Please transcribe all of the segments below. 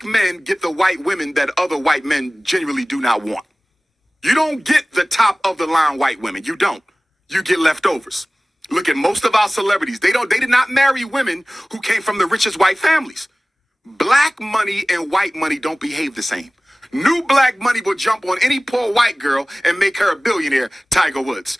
Black men get the white women that other white men genuinely do not want. You don't get the top of the line white women. You don't. You get leftovers. Look at most of our celebrities. They did not marry women who came from the richest white families. Black money and white money don't behave the same. New black money will jump on any poor white girl and make her a billionaire, Tiger Woods.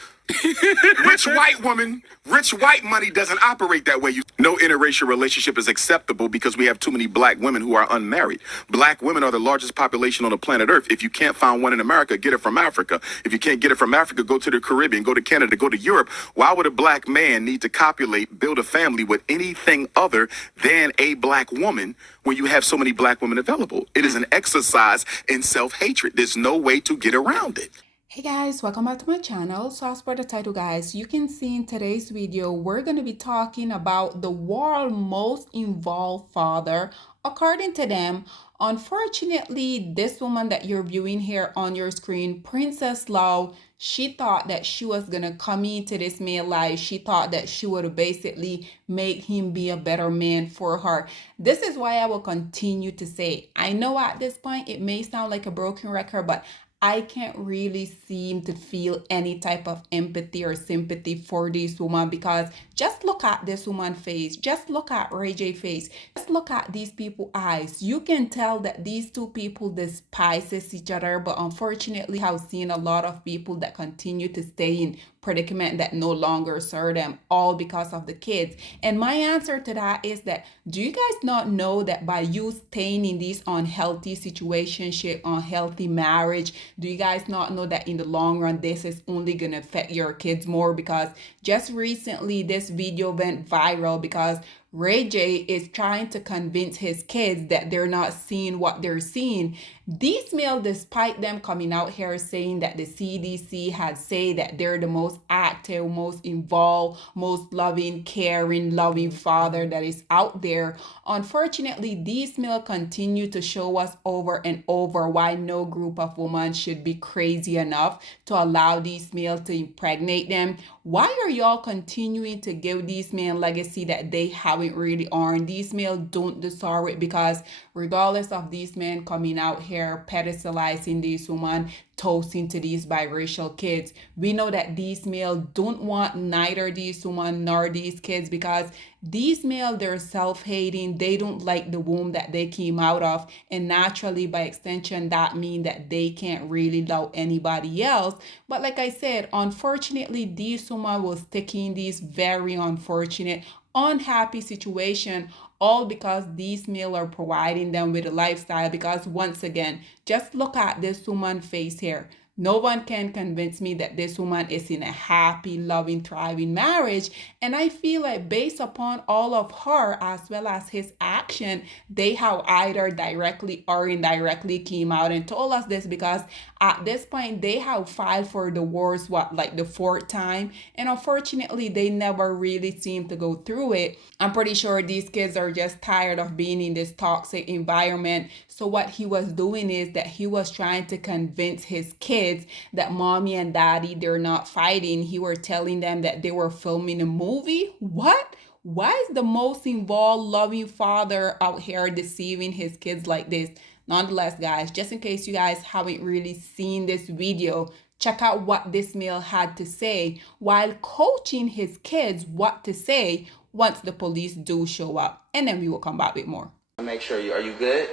Rich white woman, rich white money doesn't operate that way. No interracial relationship is acceptable because we have too many black women who are unmarried. Black women are the largest population on the planet Earth. If you can't find one in America, get it from Africa. If you can't get it from Africa, go to the Caribbean, go to Canada, go to Europe. Why would a black man need to copulate, build a family with anything other than a black woman when you have so many black women available? It is an exercise in self-hatred. There's no way to get around it. Hey guys, welcome back to my channel. So as per the title, guys, you can see in today's video we're going to be talking about the world's most involved father. According to them, unfortunately, this woman that you're viewing here on your screen, Princess Law, she thought that she was going to come into this man's life. She thought that she would basically make him be a better man for her. This is why I will continue to say, I know at this point it may sound like a broken record, but I can't really seem to feel any type of empathy or sympathy for this woman, because just look at this woman's face. Just look at Ray J's face. Just look at these people's eyes. You can tell that these two people despise each other, but unfortunately I've seen a lot of people that continue to stay in predicament that no longer serve them, all because of the kids. And my answer to that is that, do you guys not know that by you staying in this unhealthy situationship, unhealthy marriage, do you guys not know that in the long run this is only gonna affect your kids more? Because just recently this video went viral because Ray J is trying to convince his kids that they're not seeing what they're seeing. These males, despite them coming out here saying that the CDC has said that they're the most active, most involved, most loving, caring, loving father that is out there, unfortunately, these males continue to show us over and over why no group of women should be crazy enough to allow these males to impregnate them. Why are y'all continuing to give these men legacy that they haven't really earned? These males don't deserve it, because regardless of these men coming out here pedestalizing these women, toasting to these biracial kids, we know that these males don't want neither these women nor these kids, because these males, they're self-hating. They don't like the womb that they came out of, and naturally by extension that means that they can't really love anybody else. But like I said, unfortunately these women will stick in this very unfortunate, unhappy situation, all because these males are providing them with a lifestyle. Because once again, just look at this woman's face here. No one can convince me that this woman is in a happy, loving, thriving marriage. And I feel like based upon all of her as well as his action, they have either directly or indirectly came out and told us this, because at this point they have filed for divorce, like the 4th time. And unfortunately, they never really seem to go through it. I'm pretty sure these kids are just tired of being in this toxic environment. So what he was doing is that he was trying to convince his kids that mommy and daddy, they're not fighting. He were telling them that they were filming a movie. What? Why is the most involved, loving father out here deceiving his kids like this? Nonetheless, guys, just in case you guys haven't really seen this video, check out what this male had to say while coaching his kids what to say once the police do show up. And then we will come back with more. Make sure are you good?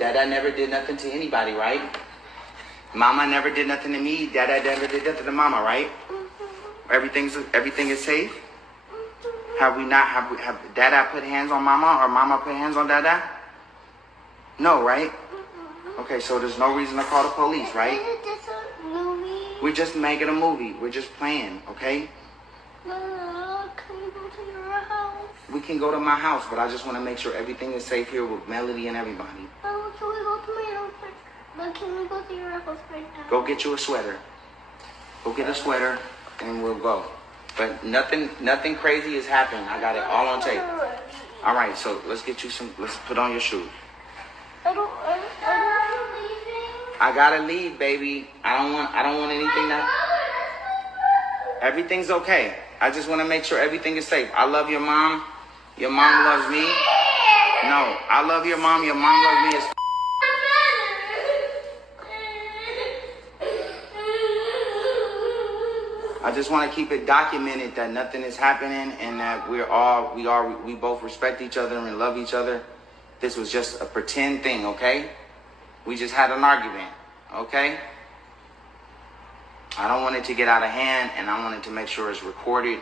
Dada never did nothing to anybody, right? Mama never did nothing to me. Dada never did nothing to mama, right? Everything is safe. Have Dada put hands on mama or mama put hands on Dada? No, right? Okay, so there's no reason to call the police, right? We're just making a movie. We're just playing, okay? Can we go to your house? We can go to my house, but I just want to make sure everything is safe here with Melody and everybody. Oh, can we go to my house first? But can we go to your house right now? Go get you a sweater. Go get a sweater, and we'll go. But nothing crazy has happened. I got it all on tape. All right, so let's get you some. Let's put on your shoes. I don't leaving. I gotta leave, baby. I don't want anything that. Everything's okay. I just want to make sure everything is safe. I love your mom. Your mom loves me. No, I love your mom. Your mom loves me as I just want to keep it documented that nothing is happening and that we both respect each other and love each other. This was just a pretend thing, okay? We just had an argument, okay? I don't want it to get out of hand, and I wanted to make sure it's recorded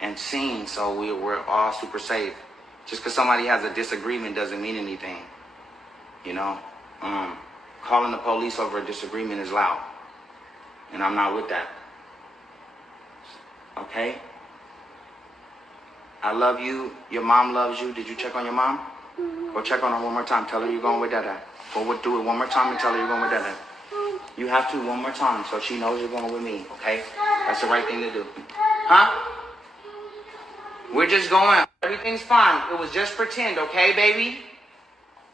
and seen so we're all super safe. Just because somebody has a disagreement doesn't mean anything, you know? Calling the police over a disagreement is loud, and I'm not with that. Okay? I love you. Your mom loves you. Did you check on your mom? Go check on her one more time. Tell her you're going with Dada. Go do it one more time and tell her you're going with Dada. You have to one more time so she knows you're going with me, okay? That's the right thing to do. Huh? We're just going. Everything's fine. It was just pretend, okay, baby?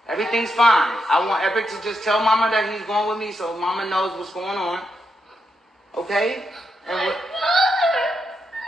Everything's fine. I want Epic to just tell Mama that he's going with me so Mama knows what's going on. Okay? And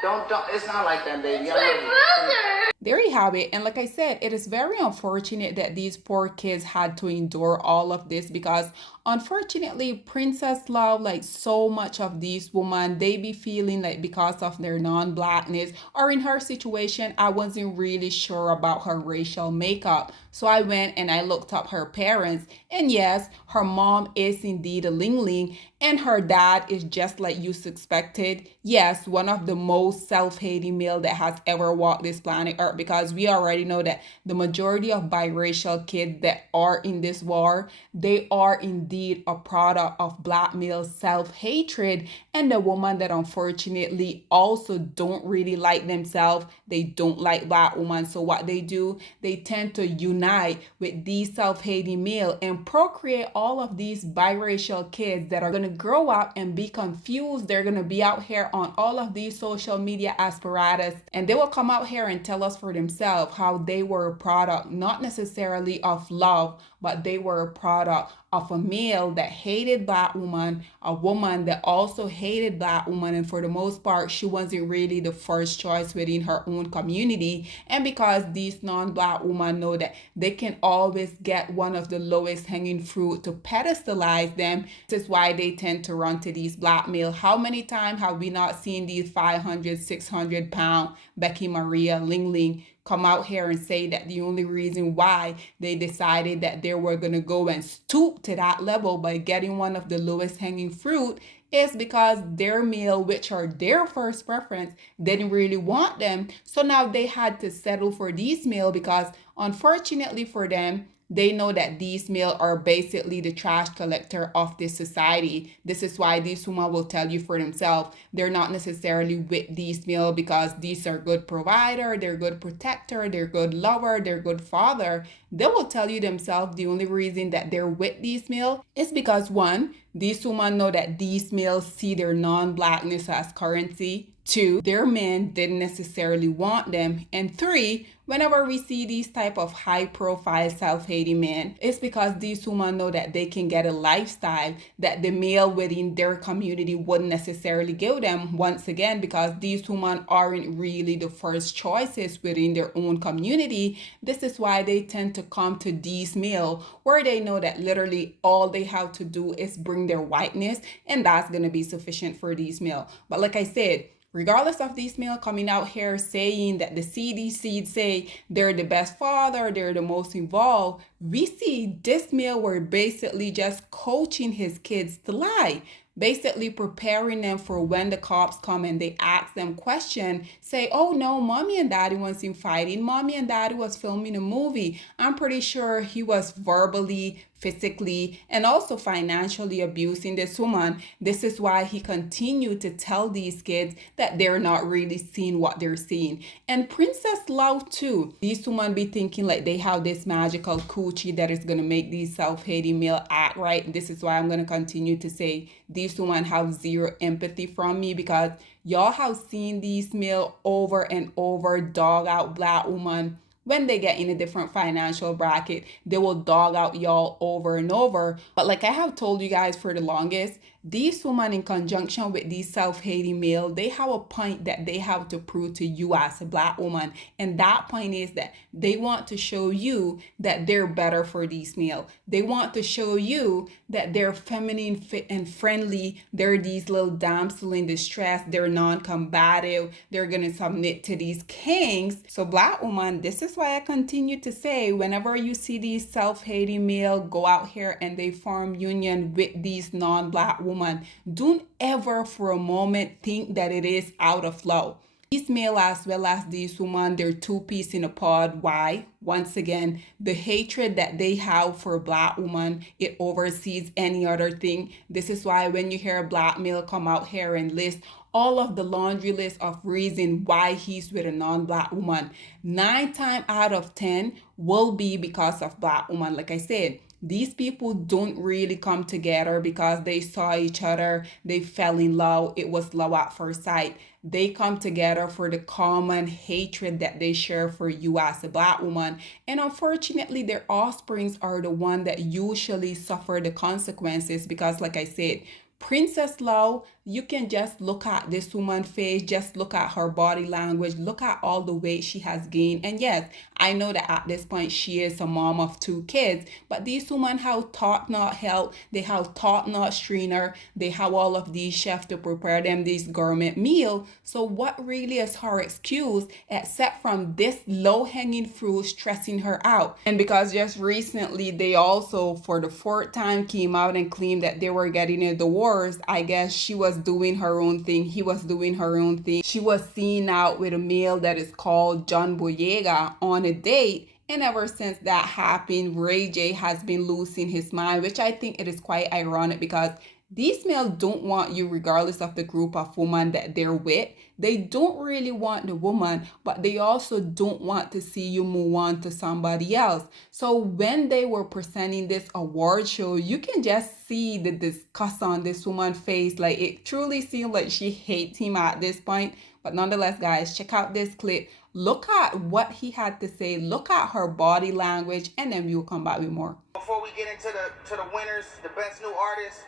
don't, it's not like that, baby. I love you. There you have it. And like I said, it is very unfortunate that these poor kids had to endure all of this because unfortunately, Princess love like so much of these women. They be feeling like because of their non-blackness or in her situation, I wasn't really sure about her racial makeup. So I went and I looked up her parents. And yes, her mom is indeed a Ling Ling and her dad is just like you suspected. Yes, one of the most self-hating male that has ever walked this planet Earth, because we already know that the majority of biracial kids that are in this war, they are indeed a product of black male self-hatred and the woman that unfortunately also don't really like themselves. They don't like black women. So what they do, they tend to unite with these self-hating male and procreate all of these biracial kids that are going to grow up and be confused. They're going to be out here on all of these social media apparatus and they will come out here and tell us for themselves how they were a product not necessarily of love, but they were a product of a male that hated black woman, a woman that also hated black woman, and for the most part she wasn't really the first choice within her own community. And because these non-black women know that they can always get one of the lowest hanging fruit to pedestalize them, this is why they tend to run to these black male. How many times have we not seen these 500, 600 pound Becky Maria Ling Ling come out here and say that the only reason why they decided that they were going to go and stoop to that level by getting one of the lowest hanging fruit is because their male, which are their first preference, didn't really want them. So now they had to settle for these male because unfortunately for them, they know that these male are basically the trash collector of this society. This is why these women will tell you for themselves. They're not necessarily with these male because these are good provider, they're good protector, they're good lover, they're good father. They will tell you themselves the only reason that they're with these male is because one, these women know that these males see their non-blackness as currency. Two, their men didn't necessarily want them. And three, whenever we see these type of high profile self-hating men, it's because these women know that they can get a lifestyle that the male within their community wouldn't necessarily give them. Once again, because these women aren't really the first choices within their own community. This is why they tend to come to these male where they know that literally all they have to do is bring their whiteness and that's going to be sufficient for these male. But like I said, regardless of these male coming out here saying that the CDC say they're the best father, they're the most involved, we see this male were basically just coaching his kids to lie. Basically preparing them for when the cops come and they ask them question, say, oh no, mommy and daddy wasn't fighting. Mommy and daddy was filming a movie. I'm pretty sure he was verbally, physically, and also financially abusing this woman. This is why he continued to tell these kids that they're not really seeing what they're seeing. And Princess Love too. These women be thinking like they have this magical coochie that is going to make these self-hating male act right. This is why I'm going to continue to say these women have zero empathy from me because y'all have seen these male over and over dog out black woman. When they get in a different financial bracket, they will dog out y'all over and over. But like I have told you guys for the longest, These women, in conjunction with these self-hating male, they have a point that they have to prove to you as a black woman. And that point is that they want to show you that they're better for these male. They want to show you that they're feminine, fit, and friendly. They're these little damsel in distress. They're non-combative. They're going to submit to these kings. So black woman, this is why I continue to say, whenever you see these self-hating male go out here and they form union with these non-black women, don't ever for a moment think that it is out of love. These male as well as these women, they're two peas in a pod. Why? Once again, the hatred that they have for black women, it oversees any other thing. This is why when you hear a black male come out here and list all of the laundry list of reason why he's with a non-black woman, 9 times out of 10 will be because of black woman. Like I said, these people don't really come together because they saw each other, they fell in love, it was love at first sight. They come together for the common hatred that they share for you as a black woman. And unfortunately, their offsprings are the one that usually suffer the consequences because, like I said, Princess Love, you can just look at this woman's face, just look at her body language, look at all the weight she has gained. And yes, I know that at this point she is a mom of 2 kids, but these women have top-notch health, they have top-notch trainer, they have all of these chefs to prepare them this gourmet meal. So what really is her excuse except from this low-hanging fruit stressing her out? And because just recently they also for the 4th time came out and claimed that they were getting a divorce, I guess she was doing her own thing, he was doing her own thing. She was seen out with a male that is called John Boyega on a date. And ever since that happened, Ray J has been losing his mind, which I think it is quite ironic because these males don't want you regardless of the group of women that they're with. They don't really want the woman, but they also don't want to see you move on to somebody else. So when they were presenting this award show, you can just see the disgust on this woman's face. Like it truly seemed like she hates him at this point. But nonetheless, guys, check out this clip. Look at what he had to say. Look at her body language, and then we'll come back with more. Before we get into the winners, the best new artists,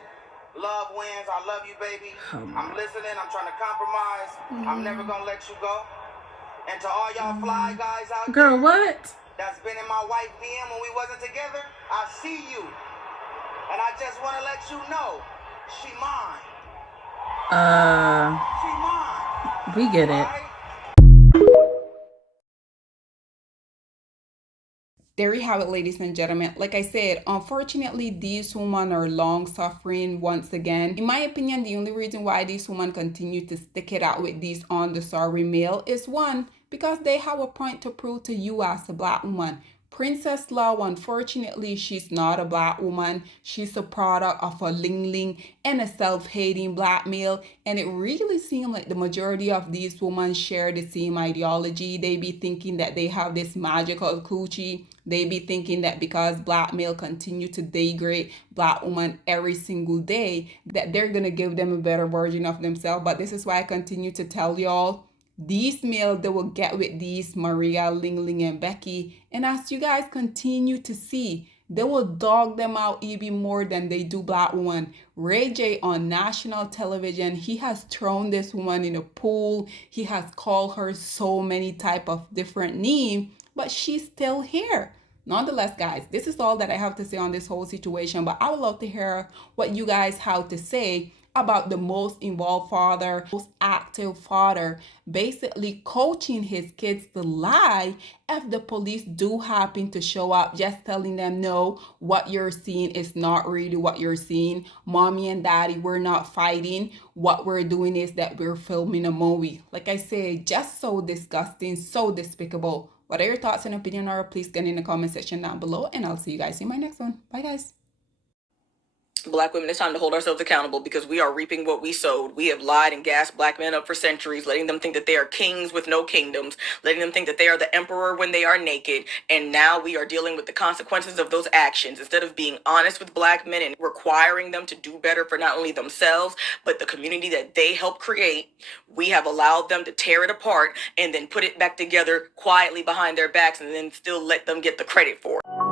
love wins. I love you, baby. I'm listening. I'm trying to compromise. I'm never gonna let you go. And to all y'all fly guys out there, girl, what? That's been in my wife DM when we wasn't together. I see you, and I just want to let you know, she mine. She mine. We get it. All right? There you have it, ladies and gentlemen. Like I said, unfortunately, these women are long suffering once again. In my opinion, the only reason why these women continue to stick it out with these on the sorry male is one, because they have a point to prove to you as a black woman. Princess Love, unfortunately, she's not a black woman. She's a product of a ling-ling and a self-hating black male. And it really seems like the majority of these women share the same ideology. They be thinking that they have this magical coochie. They be thinking that because black male continue to degrade black woman every single day, that they're going to give them a better version of themselves. But this is why I continue to tell y'all, these males, they will get with these Maria, Ling Ling, and Becky. And as you guys continue to see, they will dog them out even more than they do black women. Ray J on national television, he has thrown this woman in a pool. He has called her so many type of different names, but she's still here. Nonetheless, guys, this is all that I have to say on this whole situation, but I would love to hear what you guys have to say about the most involved father, most active father, basically coaching his kids to lie if the police do happen to show up, just telling them, no, what you're seeing is not really what you're seeing. Mommy and daddy, we're not fighting. What we're doing is that we're filming a movie. Like I said, just so disgusting, so despicable. What are your thoughts and opinion are? Please get in the comment section down below, and I'll see you guys in my next one. Bye, guys. Black women, it's time to hold ourselves accountable because we are reaping what we sowed. We have lied and gassed black men up for centuries, letting them think that they are kings with no kingdoms, letting them think that they are the emperor when they are naked. And now we are dealing with the consequences of those actions. Instead of being honest with black men and requiring them to do better for not only themselves, but the community that they helped create, we have allowed them to tear it apart and then put it back together quietly behind their backs and then still let them get the credit for it.